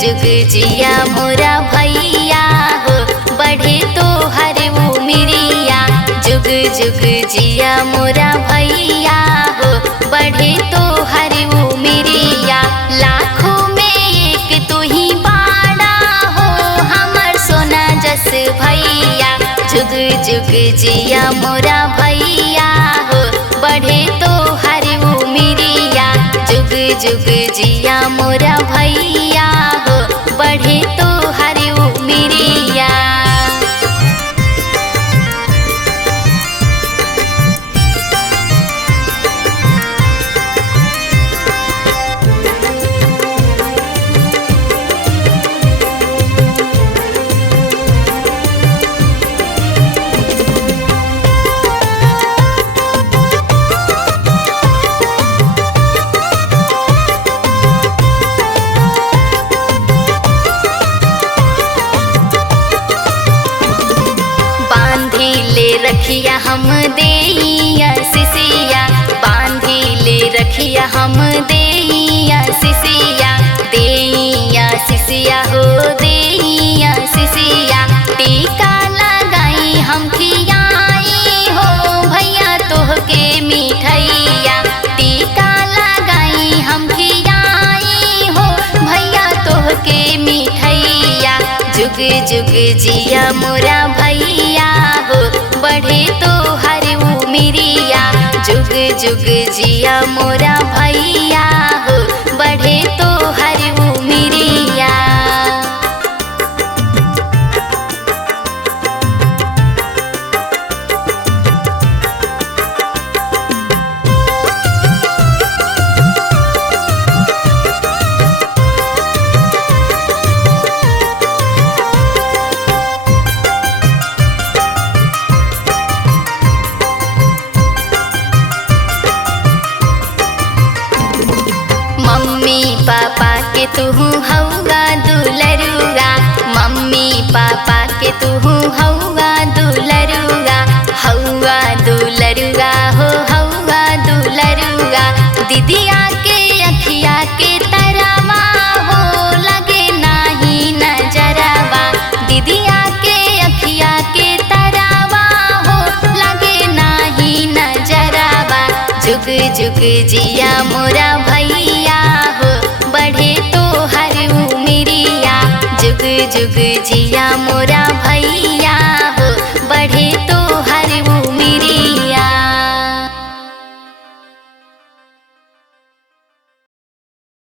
जुग जिया मोरा भैया हो, बढ़े तो हर उमिरिया। जुग जुग जिया मोरा भैया हो, बढ़े तो हर उमिरिया। लाखों में एक तू ही बाड़ा हो, हमर सोना जस भैया। जुग जुग जिया मोरा भैया हो, बढ़े तो हर उमिरिया। जुग जुग जिया मोरा भैया हो, बढ़े तो हर उमिरिया। रखिया हम देइया सिसिया, बांधी ले रखिया हम देइया सिसिया। देइया सिसिया हो, देइया सिसिया। टीका लगाई हम खियाई हो, भैया तोहके मिठैया। टीका लगाई हम खियाई हो, भैया तोहके मिठैया। जुग जुग जिया मोरा भैया हो, बढ़े तो हर उमिरिया। जुग जुग जिया मोरा भैया हो, बढ़े तो हर उमिरिया। मम्मी पापा के तू हौगा दुलरुआ, मम्मी पापा के तू हौगा दुलरुआ। हौगा दुलरुआ हो, हौगा दुलरुआ। दीदिया के अखिया के तरवा हो, लगे नाही नजरवा। दीदिया के अखिया के तरवा हो, लगे नाही नजरवा। जुग जुग जिया मोरा भैया हो, बढ़े तो हर उमिरिया। जुग जुग जिया मोरा